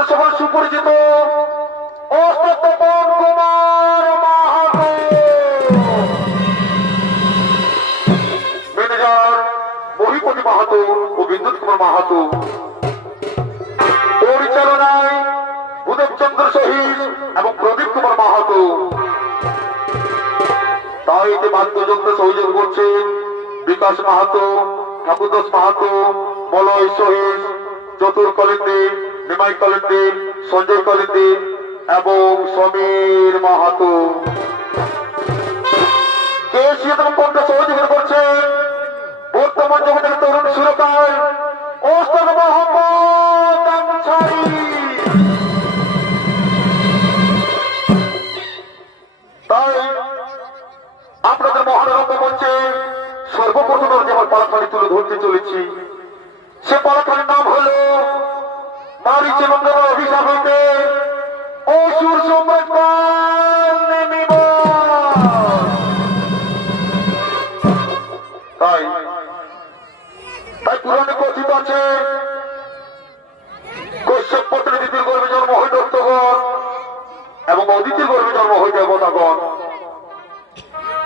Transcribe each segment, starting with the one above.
আপনার সকল সুপরিচিত অস্তপন কুমার মাহাতো, ম্যানেজার মহিপতি মাহাতো ও বিদ্যুৎ কুমার মাহাতো, পরিচালনায় ভূদেব চন্দ্র শহীদ এবং প্রদীপ কুমার মাহাতো। তাই এতে বাদ্যযন্ত্র সহযোগ করছেন বিকাশ মাহাতো, ঠাকুরদাস মাহাতো, মলয় শহীদ, চতুর কলিন্দি, নিমাই কলিন্দি, সঞ্জয় কলিন্দি এবং সমীর মাহাতো। সহযোগিতা করছেন বর্তমান জগতের তরুণ সুরকার ওস্তাদ মোহাম্মদ আনসারী। তাই আপনাদের মহানরম্য মঞ্চে সর্বপ্রথম যে আমার পালাখানি তুলে ধরতে চলেছি, সে পালাখানির নাম হল মারিচের অভিশাপ হইতে অসুর সম্রাট নেমিব। তাই তাই পুরাণে কথিত আছে, কশ্যপ পত্রে দিদির গর্ভে জন্ম হয় দত্তগণ এবং অদিতির গর্ভে জন্ম হয় দেবতাগণ।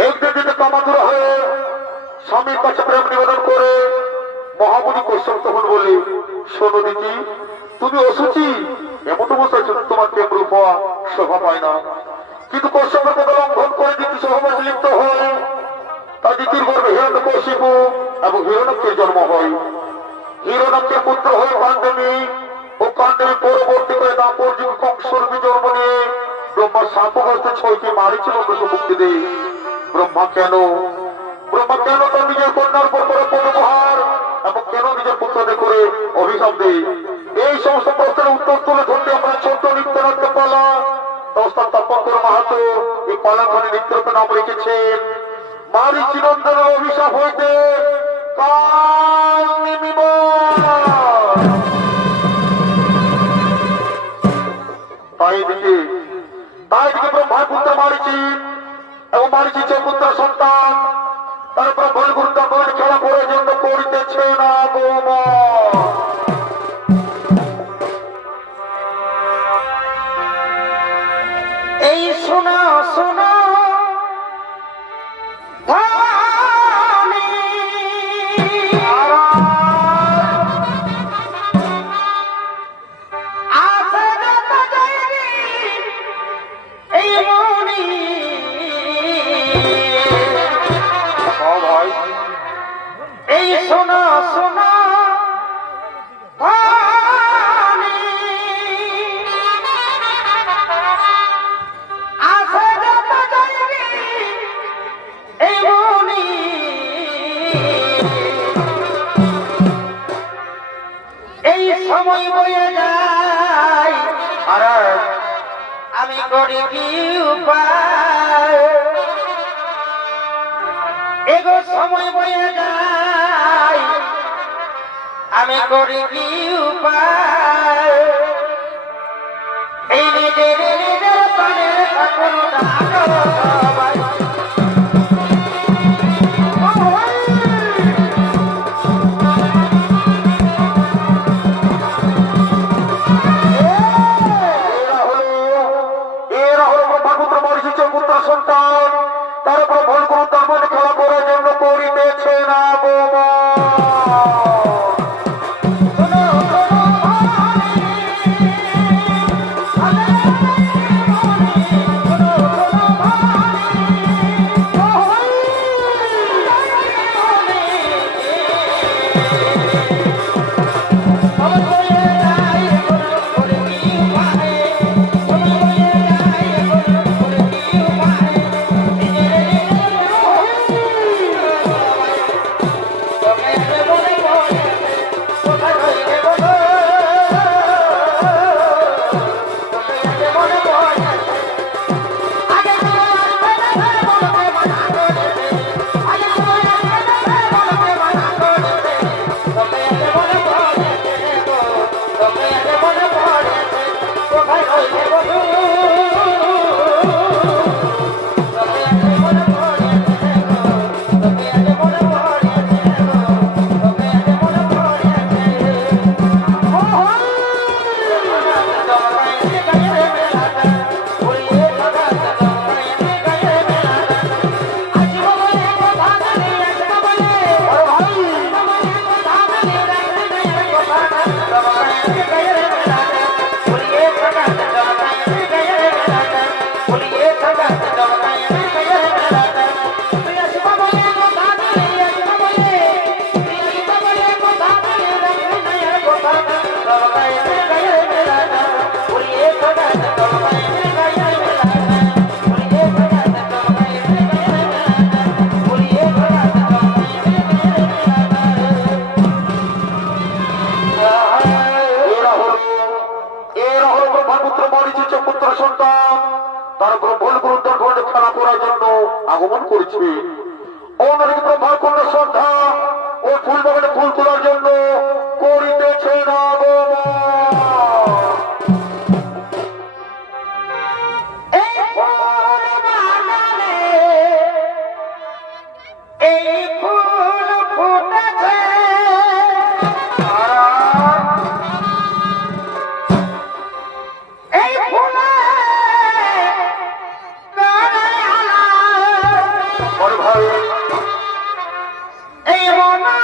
একদিন কামাতুরা হয়ে স্বামীর কাছে প্রেম নিবেদন করে মহামুনি কশ্যপ তখন বলে, শোনো দিদি, তুমি অসুচি, এমন অবস্থা তোমার প্রেম রূপ হওয়া শোভা পায় না। কিন্তু কশ্যপের কথা লঙ্ঘন করে দিদি সহবাসে লিপ্ত হয়। তার দিদির গর্ভে হিরণ্যকশিপু এবং হিরণ্যকের জন্ম হয়। হিরণ্যকের পুত্র হয়ে কাণ্ডেমী ও কাণ্ডেমী পরবর্তীকালে দাপর যুগ কংসর জন্ম নিয়ে ব্রহ্মা শাপগ্রস্ত 6টি মারিচের মুক্তি দেয়। ব্রহ্মা কেন তার নিজের কন্যার উপর করে পদপ্রহার এবং কেন নিজের পুত্রদের করে অভিশাপ দেয়? এই সমস্ত প্রশ্নের উত্তর তুলে ধরতে আমরা ছোট্ট নৃত্যনাট্য পালা ওস্তাদ তপন মাহাতো এই পালাখানি নৃত্যরূপে নাম রেখেছেন মারিচিনন্দনের অভিশাপ হইতে কাল নিমিব। তাই দিকে ব্রহ্মার পুত্র মারিচি এবং মারিচি যে পুত্র সন্তান তারপর বৈকুণ্ঠ খেলা করে জন্য করিতেছে না বৌমা। এই শোনা শোনা এই শোনা শোনা এই সময় বয়ে যায় আর আমি করি কি উপায়, এগো সময় বয়ে যায় আমি করি কি উপায়, এই নিজের প্রাণের ঠাকুর সবাই সন্তান তারপর ভুল কোন তেমন খেলা করার জন্য করিতেছে না বোমা। পুত্র মরিচিছে পুত্র সন্তান তার উপর ভুল গুরুত্ব ধরে খেলা করার জন্য আগমন করেছে। অন্যদিকে ব্রহ্মার কন্যা সন্ধ্যা ওই ফুল বাগানে ফুল তোলার জন্য করিতেছেন আগমন। এই ফুল বাগানে এই ফুল ফুটেছে, এই ফুলে গানে আলা, বড় ভাই এই মনা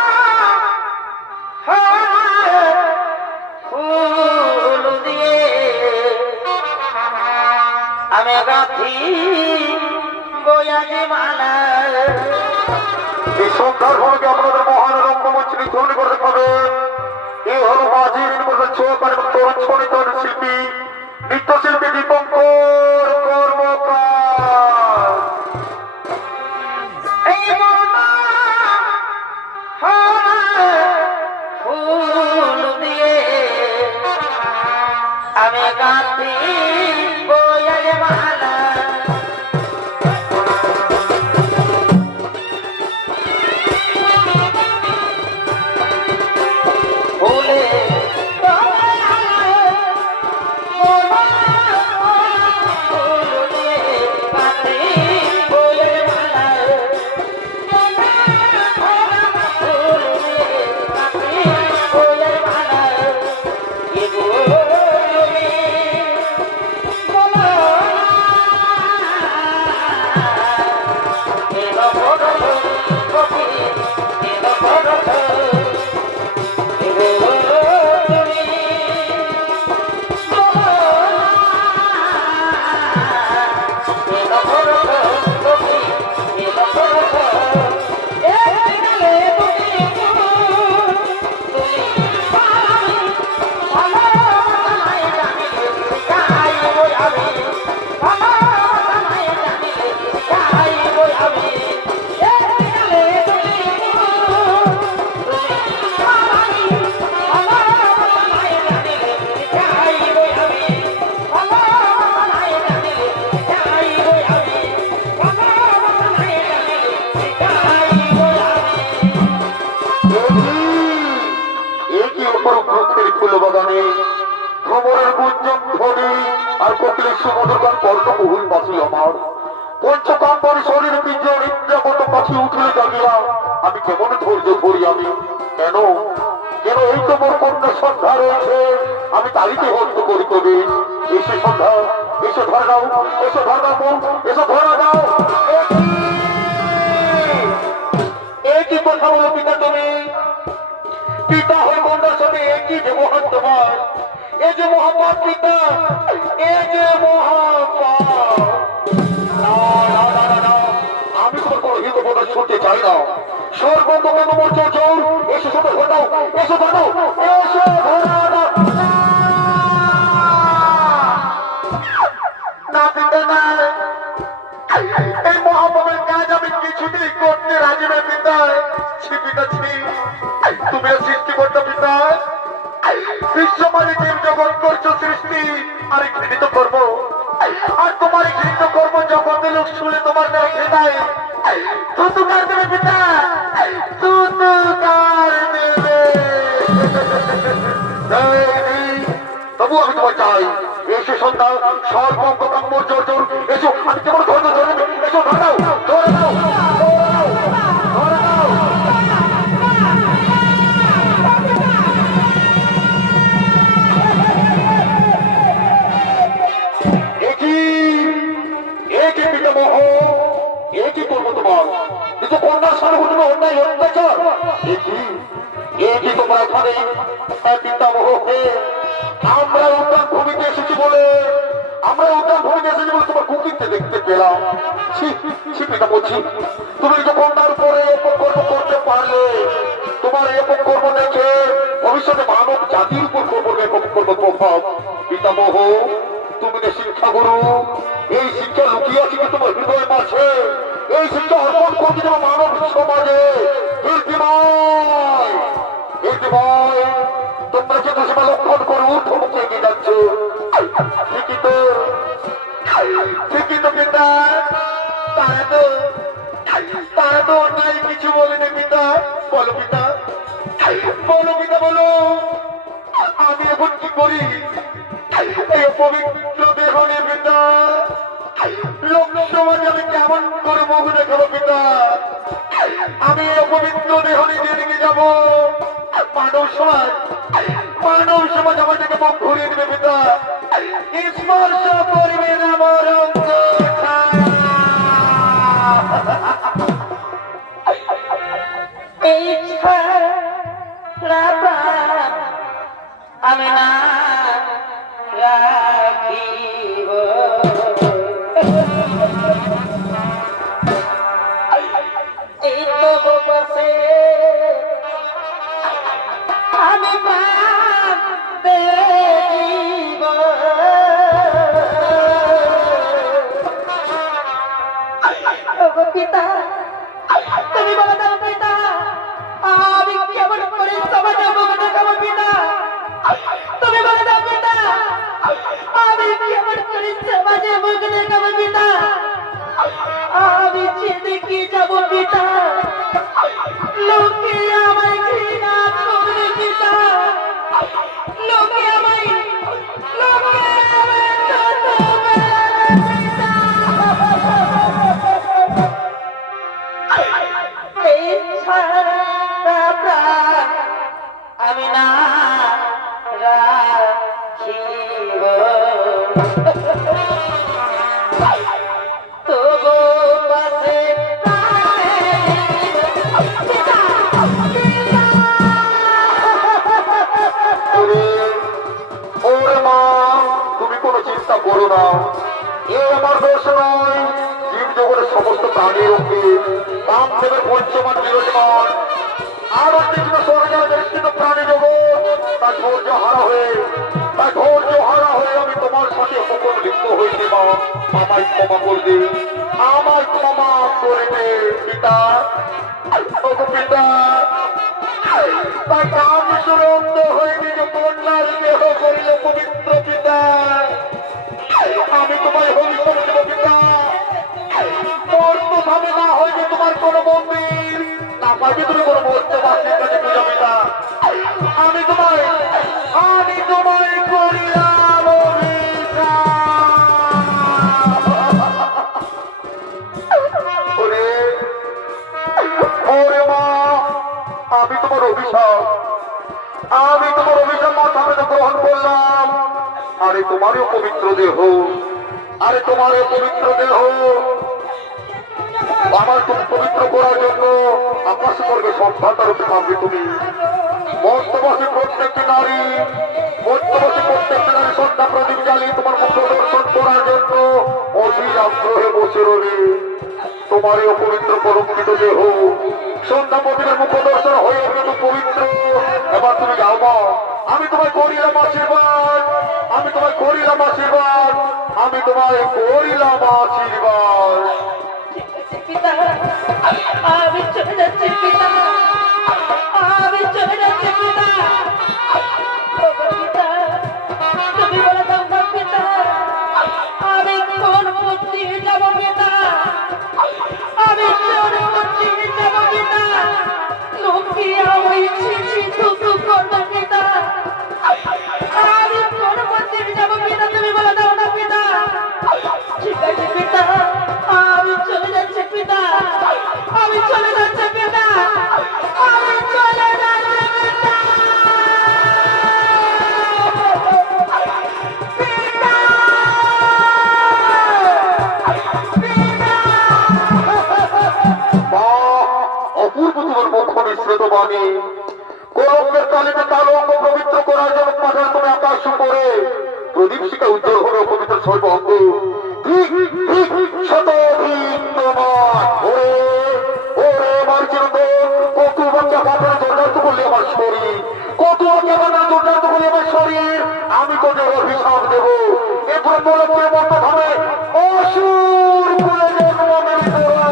ফুল দিয়ে আমি গাঁথি বয়াজি মালা। এই সন্ধ্যার ভূমিকে আপনাদের মহান রঙ্গমঞ্চ নির্ধারণ করতে হবে। এই হল মাঝি চোখ আর তরুণ ছড়িত শিল্পী নৃত্যশিল্পী দীপঙ্কর কর্মকার। এই মনা ফুল দিয়ে আমি গাঁথি বয়াজি মালা। ফুলে ফুল বাগানে ভ্রমণের গুঞ্জন ধ্বনি আর কোকিলের সুমধুর গান কর্ণবহুল বাসি আমার পঞ্চকাম্বরী শরীর পিঞ্জর ইন্দ্রাগত পাখি উঠলে জাগিয়া আমি কেমন ধৈর্য ধরি আমি কেন কেন এই তো মোর কন্যা সন্ধ্যা রয়েছে আমি তালিতে হস্ত করি কবি এসে সন্ধ্যা এসে ধরে দাও এসে ধরে দাও এসে ধরে দাও। একই কথা বলো পিতা তুমি পিতা হয়ে কন্যার সাথে একই যে মহান তোমার এ যে মহাপাপ পিতা এ যে মহাপাপ। আমি তোমার কোনো হিত কথা শুনতে চাই না। সর্বন্ত কেন মোর চোর এসে সাথে ঘটাও এসে ঘটাও এসে না পিতা না এই মহাপাপের কাজ আমি কিছুতেই করতে রাজি না পিতা। পিতা তুমি সৃষ্টি করছো পিতা বিশ্ব মালিকের জগৎ করছো সৃষ্টি আর ঘৃণিত করব আর তোমার ঘৃণিত করব জগতের লোক শুনে তোমার নাম ঘৃণায় তুতুকার দেবে পিতা তুতুকার দেবে। তবু আমি তোমার চাই এসে সন্ধ্যা সর্বঙ্গ কাম্য জোর জোর এসো আমি কেমন ধৈর্য ধরে এসো ধরে দাও ধরে দাও ধরে দাও। একই করবো তোমার কিন্তু কন্যার সার্বজনীন অন্যায় অত্যাচার একই তোমরা এখানে পিতামহ আমরা উদ্যান ভূমিতে এসেছি বলে তোমার কুকিতে দেখতে পেলাম। পিতা বলছি তুমি যে কন্যার উপরে অপকর্ম করতে পারলে তোমার এই অপকর্ম দেখে ভবিষ্যতে মানব জাতির উপর করবো প্রভাব। পিতামহ তুমি যে শিক্ষাগুরু এই শিক্ষা লুকিয়ে আছে তোমার হৃদয় মাঝে এই শিক্ষা অর্পণ করতে তোমার মানব সমাজে তোমরা যে সেবা লক্ষণ করে উঠো মুখে এগিয়ে যাচ্ছে ওই সময় আমার থেকে মুখ ঘুরিয়ে দিবে পিতা, স্পর্শ করবে না মরম কোঠা। এই ছাড়া প্রাণ আমি না রাখিব। এই তো বসে আমি প্রাণ দেব। ওগো পিতা, তুমি বলো দাও পিতা, আমি কেমন করে সমাজে মুখ দেখাবো পিতা? তুমি বলে দাও পিতা, আমি কেমন করে সমাজে মুখ দেখাবো পিতা? আমি যেদিকে যাবো পিতা, লোকে আমায় ঘৃণা করবে পিতা, লোকে আমায় কাঁদাবে পিতা। এই ছাড়া প্রাণ আমি না রাখিব। তবু পাশে ওরে ওরে মা, তুমি কোনো চিন্তা করো না, এ আমার দোষ নয়। জীব জগতের সমস্ত প্রাণীর ওকে কামদেবের পঞ্চমান বিরাজমান, আর অন্যান্য স্বর্গের প্রাণী জগৎ তার ধৈর্য হারা হয়ে আমি তোমার সাথে কখন লিপ্ত হইতে মা, আমায় ক্ষমা করবে, আমায় ক্ষমা করবে পিতা। ওগো পিতা, তাই কাম সুরন্ধ হয়ে নিজ কন্যার দেহ করিল পবিত্র পিতা। আমি তোমায় ভবিষ্যৎ দেব পিতা, মর্তভাবে না হইবে তোমার কোন মন্দির, না পাইবে তুমি কোনো মর্তবাসীর কাছে পূজা পিতা। আমি তোমায় করিলাম অভিশাপ। ওরে ওরে মা, আমি তোমার অভিশাপ মাথা পেতে গ্রহণ করলাম। আরে তোমারও পবিত্র দেহ, আমার তুমি পবিত্র করার জন্য আকাশ করবে সভ্যতার রূপে থাকবে তুমি। মর্তবাসী প্রত্যেকটি নারী সন্ধ্যা প্রদীপ জ্বালিয়ে তোমার মুখ দর্শন করার জন্য অধীর আগ্রহে বসে রবে। তোমারই অপবিত্র কলঙ্কিত দেহ সন্ধ্যা প্রদীপের মুখ দর্শন হয়ে কিন্তু পবিত্র। এবার তুমি যাও মা, আমি তোমায় করিলাম আশীর্বাদ। পিতা, আমি চলে যাচ্ছি পিতা, আমি চলে যাচ্ছি পিতা। ওগো পিতা, তুমি বলে দাও না পিতা, আমি কোন মন্দিরে যাব পিতা? আমি কোন মন্দিরে যাব পিতা? লোকে আমায় ছি থু করবে পিতা। আমি কোন মন্দিরে যাব পিতা? তুমি বলে দাও না পিতা। ঠিক আছে পিতা, আমি চলে যাচ্ছি পিতা, আমি চলে যাচ্ছি পিতা, আমি চলে যাচ্ছি পিতা। অপূর্ব তোমার মুখ মিশ্রিত বাণী, কলঙ্কের কালিতে কালো অঙ্গ পবিত্র করার জন্য পাঠান তুমি আকাশ করে প্রদীপ শিখা উজ্জ্বল হবে অপবিত্র সর্ব অঙ্গ। আমি তোদের অভিশাপ দেব, এরপর কলঙ্কের মতো ভাবে অসুর করে জন্ম নেবে তোরা।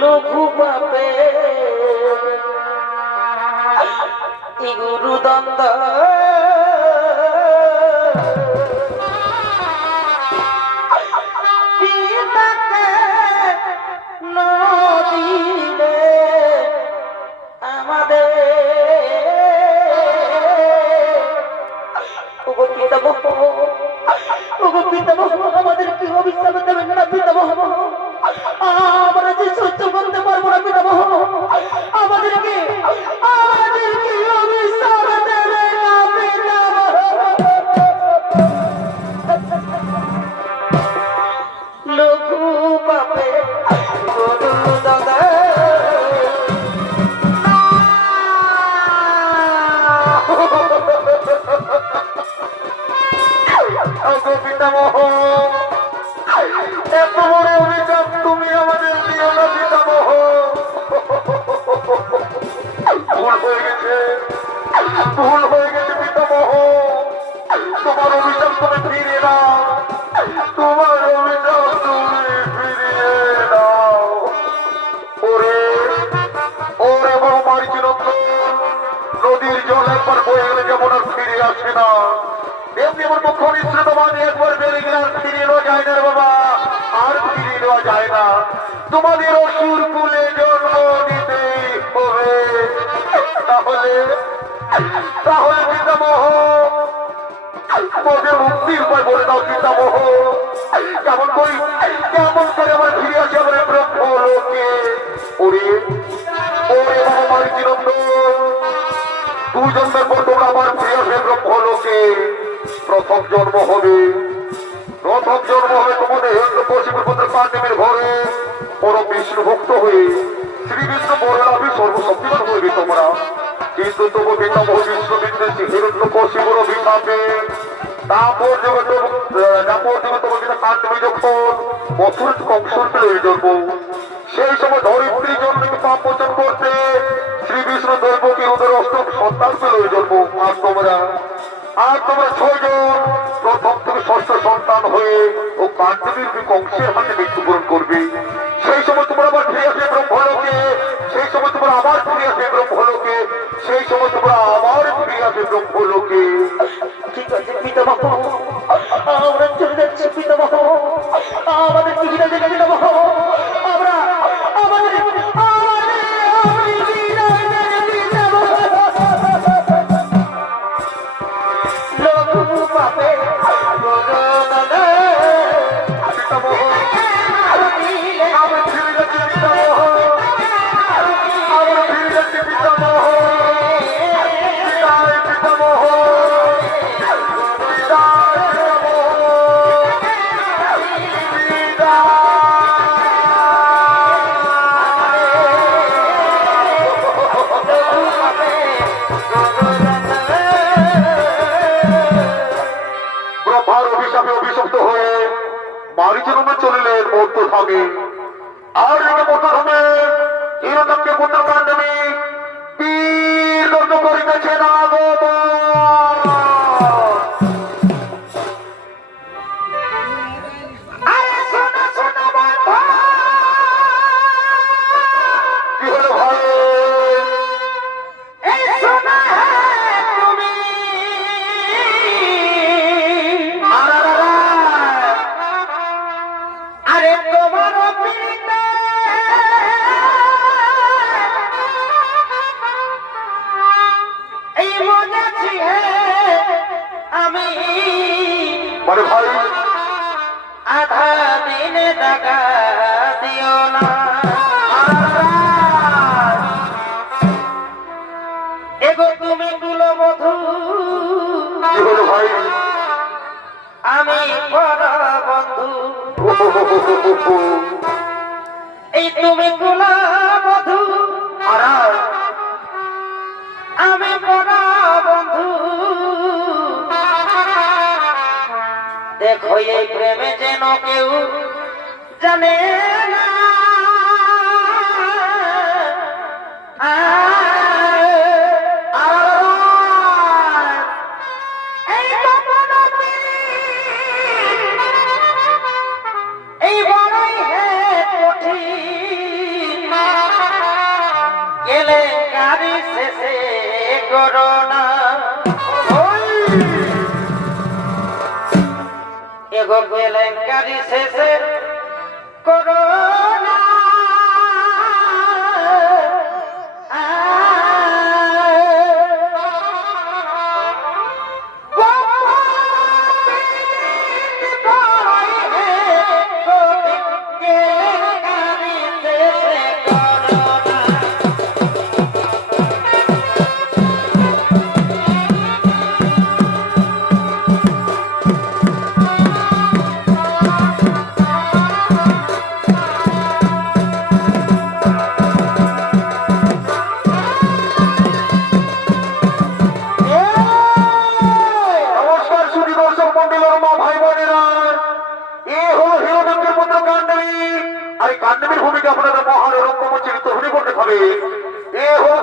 লঘু পাপে গুরু দ্বন্দ্ব পিতাকে নদীরে আমাদের আমাদের কি অভিশাপ দেবেন না পিতামহ? আমরা যে নদীর জল একবার বয়ে গেলে যেমন আর ফিরে আসে না, তেমনি আমার মুখ্য নিশ্চিত বাণী একবার বেড়ে গেলে আর ফিরে নেওয়া যায় না রে বাবা, আর ফিরে নেওয়া যায় না। তোমাদের অসুর কুলে জন্ম নিতে হবে। তাহলে তাহলে পিতামহ তোমাদের মুক্তির উপায় বলে দাও পিতামহ। কেমন করে আমার ফিরে আসে আমার ব্রহ্মলোকে? ওরে ওরে বাবা মারিচিনন্দ, দুই জন্মের পর তোমরা আবার ফিরে আসে ব্রহ্মলোকে। প্রথম জন্ম হবে তোমাদের হিরণ্যকশিপুর পুত্র পাণ্ডবের ঘরে পরম বিষ্ণু ভক্ত হয়ে শ্রীকৃষ্ণ বলরামে সর্বশক্তিমান হইবে তোমরা। কিন্তু তবু পিতামহ বিশ্ববিদ্যাসী হিরণ্যকশিপুর অভিশাপে তারপর যখন তোমার পিতা পাণ্ডবী যখন অসুর কংসর পেয়ে জন্ম, সেই সময় ধরিত্রী জন্মকে পাপ মোচন করতে শ্রী বিষ্ণু দৈবকী ওদের অষ্টম সন্তান পেয়ে জন্ম। আর তোমরা 6 জন প্রথম থেকে ষষ্ঠ সন্তান হয়ে ও পাণ্ডবীর কংসের হাতে মৃত্যুবরণ করবে। সেই সময় তোমরা আবার ফিরে আসে ব্রহ্মলোকে, সেই সময় তোমরা আবার ফিরে আসে ব্রহ্মলোকে, সেই সময় তোমরা আবার ফিরে আসে ব্রহ্মলোকে। ঠিক আছে পিতামহ, আমরা চলে যাচ্ছি পিতামহ, আমাদের টিকিটা দেবে পিতামহ, আমরা আমাদের অভিশপ্ত হয়ে মারিচরণে চলিলেন মধ্যধামে। আর দিকে মধ্যধামে হিরণ্যকে পুত্র পাণ্ডবী বীর দণ্ড করিতেছেন আগমন। কি হলো ভাই? মানে ভাই আধা দিনে টাকা দিও না, এগো তুমি তুলো মধু, কি হলো ভাই? আমি বড় বন্ধু। এই তুমি তুলো মধু, আমি বড় বন্ধু। দেখো এই প্রেমে যেন কেউ জানে না, এই বড়ই হে কঠিন, গেলে গাড়ি শেষে করোনা, এগো কেলেঙ্কারি শেষে করোনা। কাণ্ডবীর ভূমিকা আপনাদের মহান রঙ্গমঞ্চে তৈরি করতে হবে। এ হল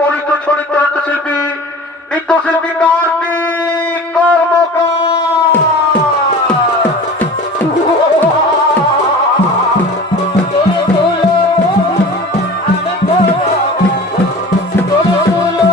বলিষ্ঠ চরিত্র শিল্পী নৃত্যশিল্পী কার্তিক কর্মকার। তোলো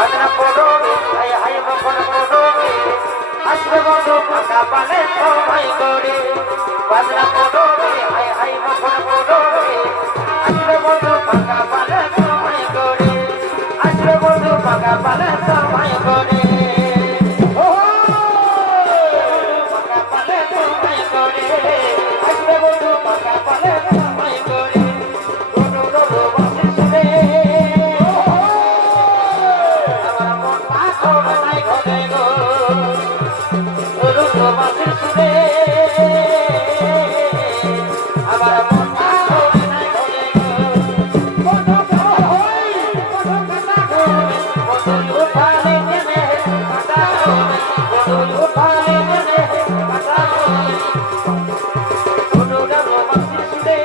বাজনা পড়বে হাই হাই মখন পড়বে আসবে বন্ধু ফাঁকা পালে সময় করে বাজনা পড়বে হাই হাই মখন পড়বে আসবে বন্ধু ফাঁকা পালে সময় করে আসবে বন্ধু ফাঁকা পালে সময় করে ফাঁকা পালে সময় করে আসবে বন্ধু ফাঁকা পালে সময় করে ডোডো ডোডো বাসি শুনে আমার মন পাগল নাই ঘরে গো ডোডো বাসি শুনে আমার মন পাগল নাই ঘরে গো বন্ধু হই বন্ধু কথা বন্ধু উঠালে নেমে কথা বন্ধু উঠালে নেমে কথা ডোডো ডোডো বাসি শুনে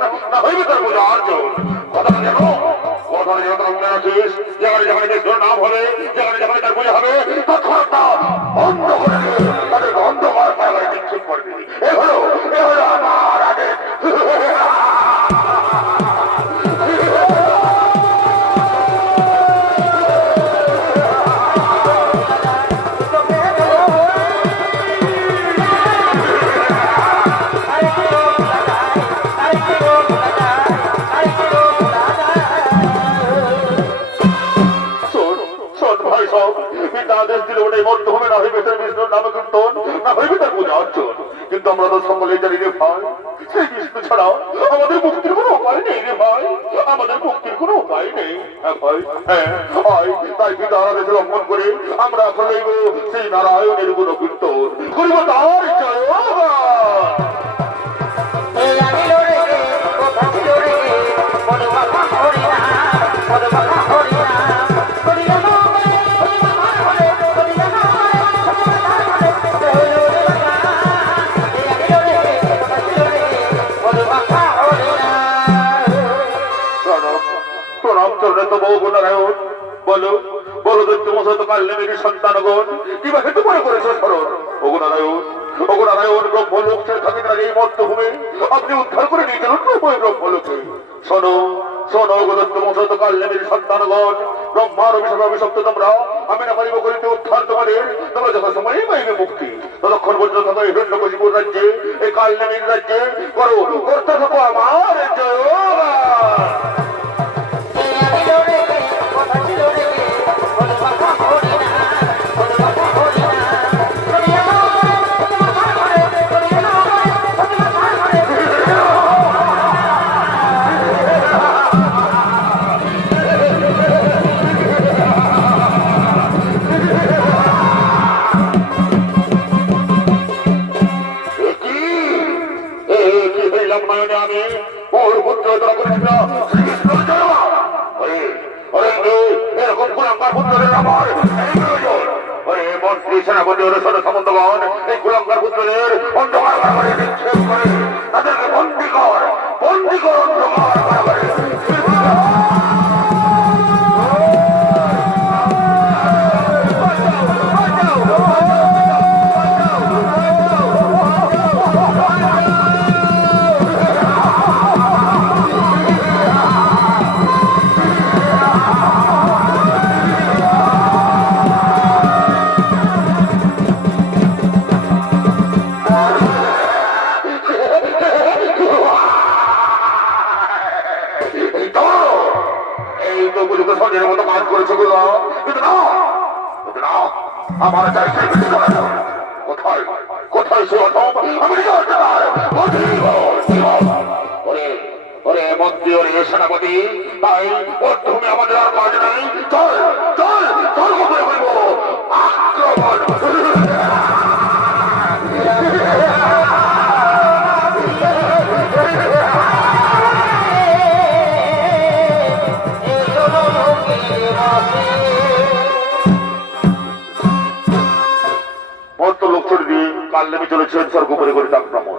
সাধন না হইবে তার পূজা অর্জন। কথা যেন কথা যেন তোরা মনে রাখিস, যেখানে যেখানে কৃষ্ণর নাম হবে, যেখানে যেখানে তার পূজা হবে, তৎক্ষণাৎ বন্ধ করে দিয়ে তাদের অন্ধকার কারাগারে নিক্ষেপ করবি। এ হলো আমার আদেশ। কিন্তু আমরা তো সকলে জানি রে ভাই, সেই বিষ্ণু ছাড়া আমাদের মুক্তির কোনো উপায় নেই রে ভাই, আমাদের মুক্তির কোনো উপায় নেই। হ্যাঁ ভাই, হ্যাঁ হয়, তাই কিন্তু আরাধে লঙ্ঘন করে আমরা এখন লইব সেই নারায়ণের গুণ কীর্তন করিব তার জয়। বলো বলো দৈত্য মশাই তো কাল নেমের সন্তানগণ কিবা হেতু মনে করেছে স্মরণ। অগুনারায়ণ অগুনারায়ণ ব্রহ্মলোক থাকিনার এই মর্তভূমে আপনি উদ্ধার করে নিয়ে গেলেন ব্রহ্মলোকে। শোনো শোনো দৈত্য মশাই তো কাল নেমের সন্তানগণ, ব্রহ্মার অভিশপ্ত তোমরা আমি না পারিব করিতে উদ্ধার তোমাদের, তোমরা যথা সময়ে পাইবে মুক্তি। ততক্ষণ পর্যন্ত তোমরা হিরণ্যকশিপুর রাজ্যে এই কাল নেমের রাজ্যে করো করতে থাকো আমার জয়। মন্ত্রী সেনাপতি সামন্তগণ এই কুলঙ্কার পুত্রদের অন্ধকার কারাগারে নিক্ষেপ করে তাদেরকে বন্দী কর অন্ধকার কারাগারে। আমার কোথায় কোথায় সে ওরে মন্ত্রী ওরে সেনাপতি, তাই প্রথমে আমাদের আর কাজ নাই, চল চল চল করে বলবো আক্রমণ। কাল নেমে চলেছেন স্বর্গপুরে করে আক্রমণ।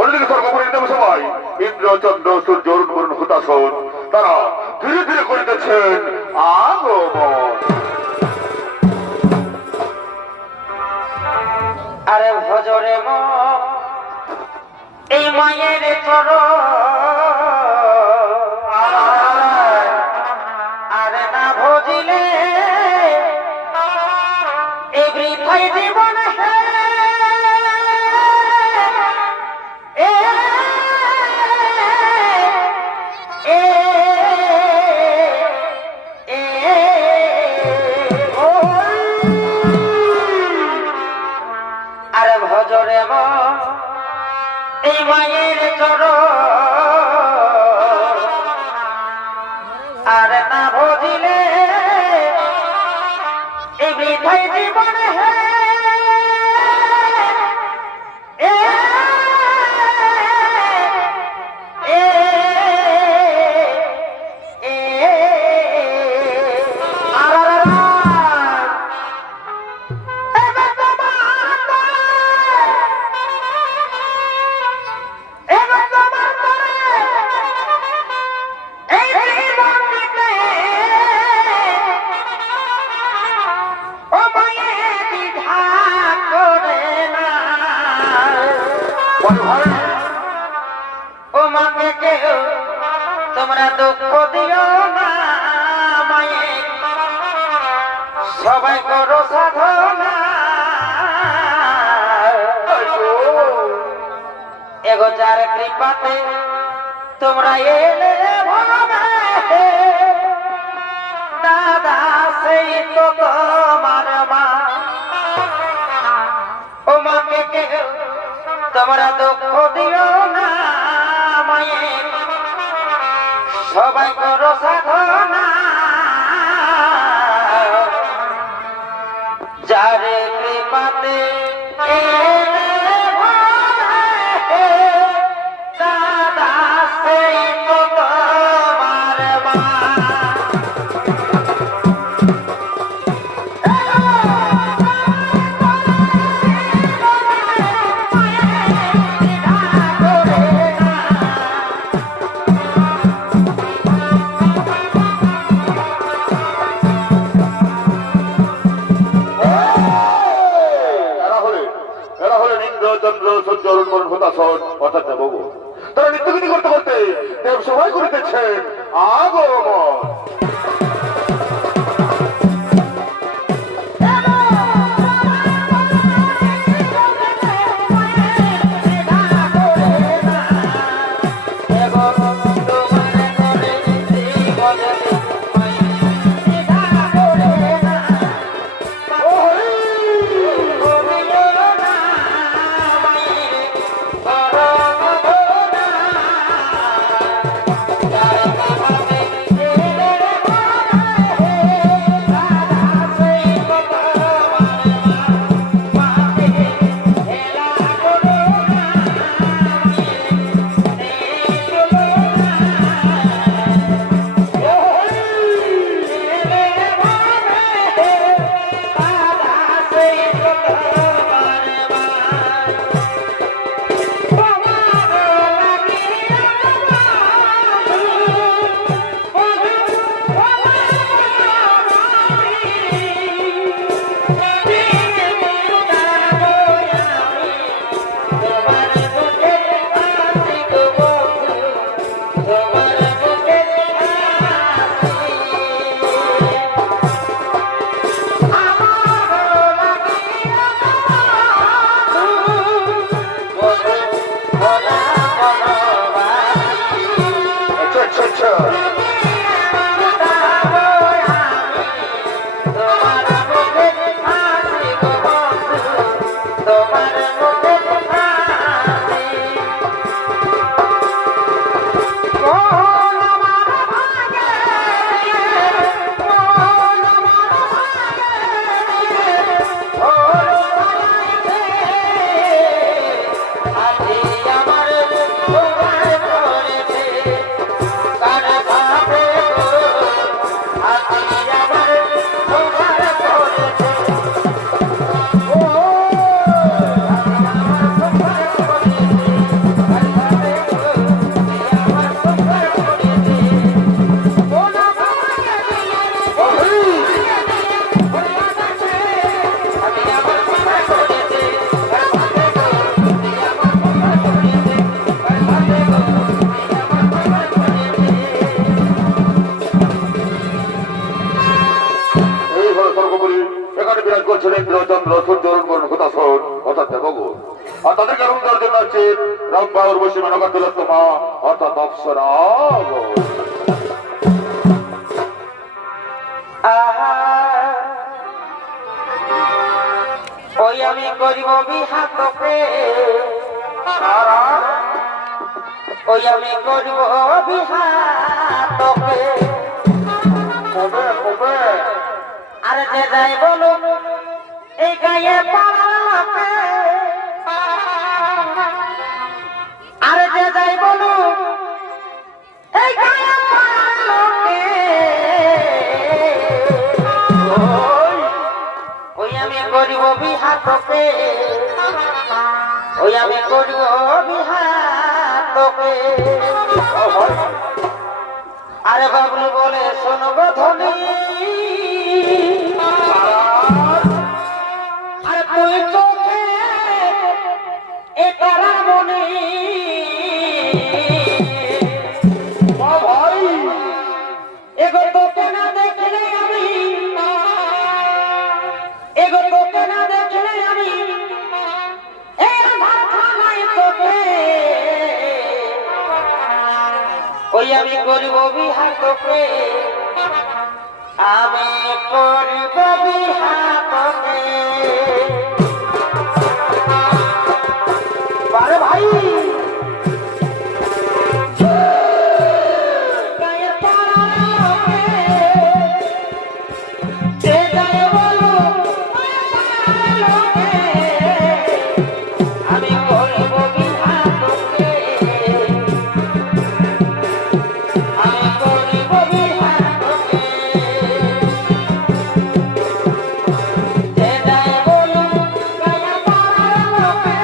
অন্যদিকে স্বর্গপুরে নেমে সবাই ইন্দ্র চন্দ্র সূর্য অরুণ বরুণ হুতাসন তারা ধীরে ধীরে করিতেছেন আগমন। আরে ভজরে এই মায়ের চর আরে না ভজিলে এই বৃথাই জীবন এই মায়ের চরণ মাকে কেউ তোমরা দুঃখ দিও না মায়ে সবাই করো সাধনা এগো যার কৃপাতে তোমরা এলে ভাবে দাদা সেই তো তোমার মা ও মাকে কেউ তোমরা দুঃখ দিও না মায়ে সবাই করো সাধনা যার কৃপাতে এলে ভাবে দাদা সেই তো তোমার মা এরা হলেন ইন্দ্র চন্দ্র সূর্য অরুণ বরুণ হতাশন অর্থাৎ দেবগণ। তারা নিত্যগতি করতে করতে দেব সবাই করিতেছেন আগমন। রম্বা উর্বশী মেনকাতুলোত্তমা অর্থাৎ অপ্সরা। ওই আমি করিব বিহা তোকে ওই আমি করিব বিহা তোকে আরে যে যাই বলো এই গায়ে পাড়াকে আরে যে যাই বলো এই গায়ে পাড়াকে ওই আমি করিব বিহা তোকে ওই আমি করিব বিহা তোকে আরে বাবলু বলে শোনো গো ধনী আরে তুই চোখে এ তারা মনে ওই আমি করিব বিহা তোকে আমি করিব বিহা তোকে আরে ভাই গায়ে পাড়াকে যে যায় বলো পাড়াকে আমি করিব বিহা তোকে আমি করিব বিহা তোকে যে যায় বলো গায়ে পাড়াকে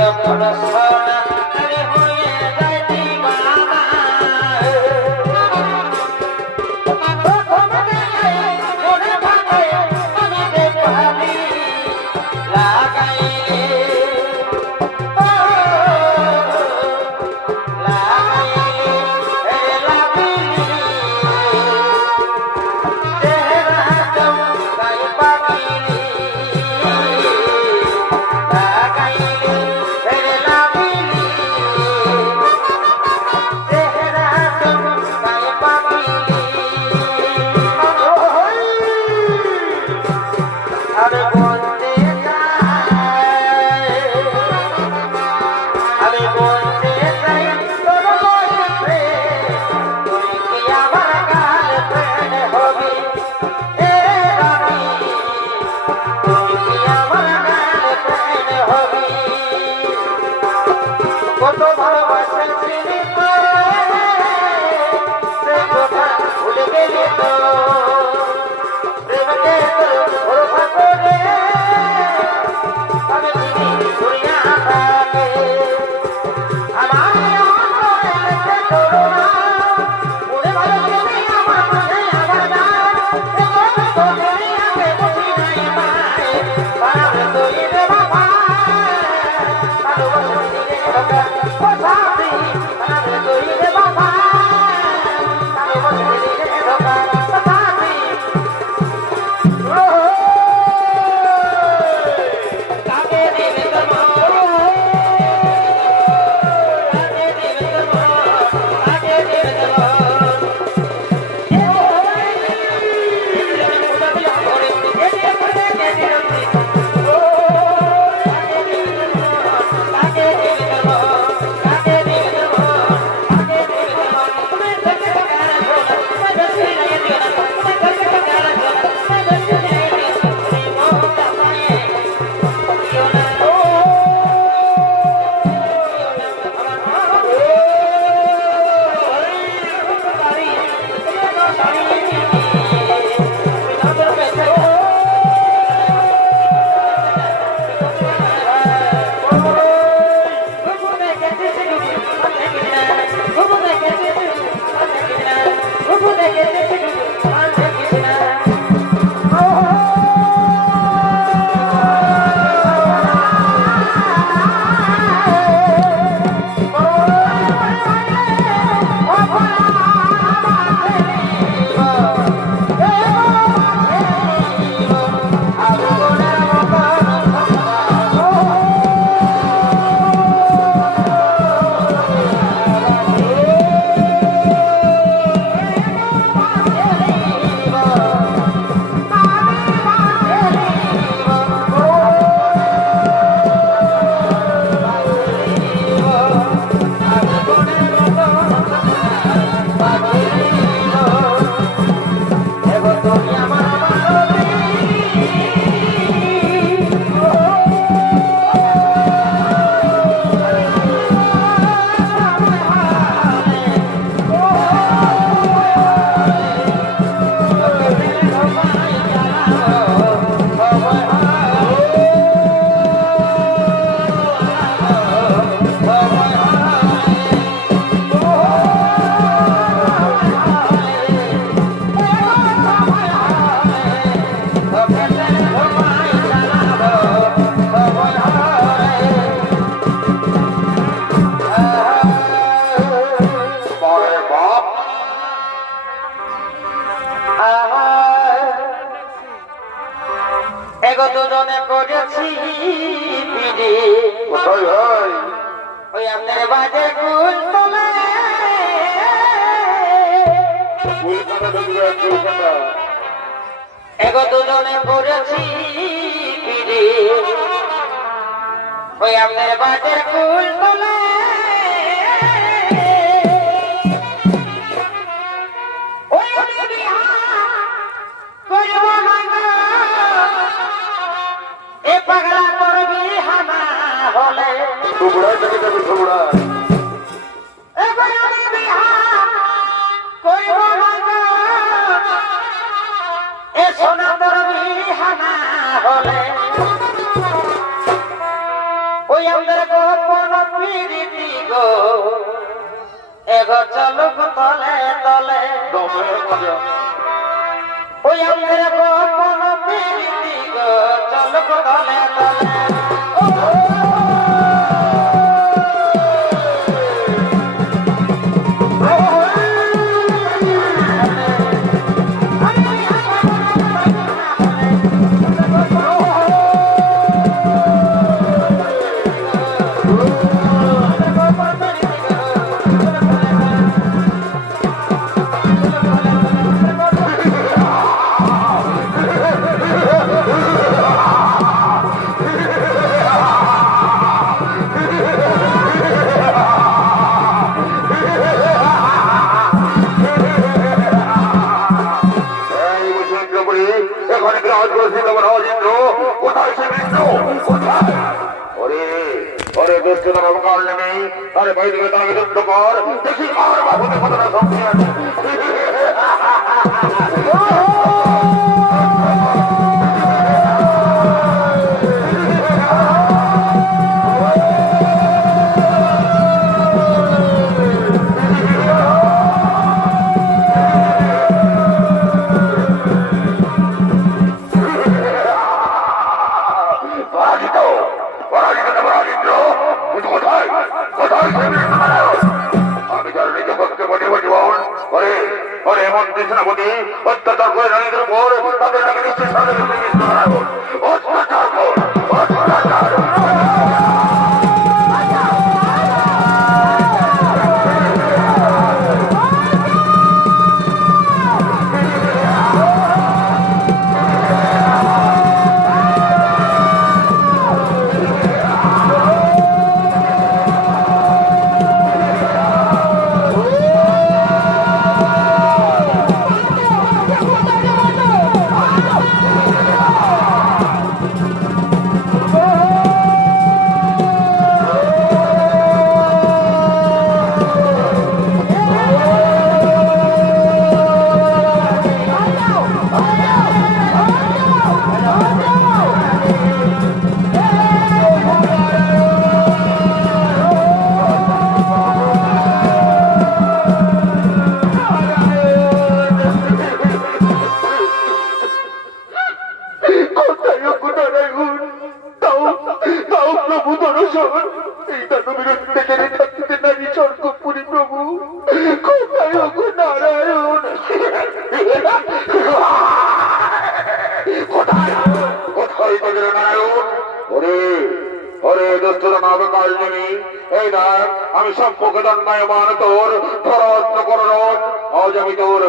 যখন সোনা রে হয়ে যায় দিবানা প্রথম দেখায় মনে ভাবে আমি যে পাবি লাগাইলে কত ভালোবাসেছিলি সে কথা ভুলে গেলি তো প্রেমকে ভরসা করে আমি দুনিয়া থাকে আমার করোনা মনে ভালো তুমি আমার মনে আমার না আমি বুঝি নাই মায় বানাবে তুই রে বাবা দুজনে করেছি পিড়ে কোথায় ভাই? ওই আপনার বাজে কুল তোলে কুলখানা ঢুকবে, কুলখানা। এগো দুজনে করেছি পিড়ে ওই আপনার বাজে কুল তোলে ওই বিহা করব না এ পাগলা করবি হানা হলে থুবড়ায় থেকে যাবে, থুবড়ায়। এবার আমি বিহা করব না এ সোনা করবি হানা হলে ওই ওই আমাদের গোপন প্রীতি গো এগো চলুক তলে তলে দমের মজা ওই আমাদের গোপন প্রীতি গো চলুক তলে তলে আরে ভাই দিকে তাকে যুদ্ধ কর দেখি আর বাবুদের কথাটা সঙ্গে আছে অত্যাচার করে রানীদের উপর তাদের টাকা নিশ্চয় সাথে অত্যাচার কর অত্যাচার আমি সম্পর্কে দণ্ডায়মান তোর ধরত্ন করণ আজ আমি তোর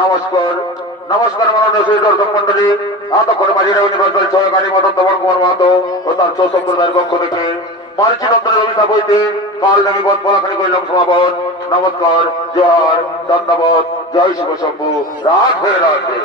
নমস্কার নমস্কার মাননীয় শ্রী দর্শক মন্ডলী, এতক্ষণ মাঝিরা ইউনিভার্সাল সহকারী মদন দমন কুমার মাহাতো ও তার চৌসম্প্রদায়ের পক্ষ থেকে মার্চি নন্দনের অভিশাপ হইতে কাল নামী বধ ফলাখানি করিলাম সমাপন। নমস্কার, জোহার, ধন্যবাদ, জয় শিব শম্ভু, রাধে রাধে।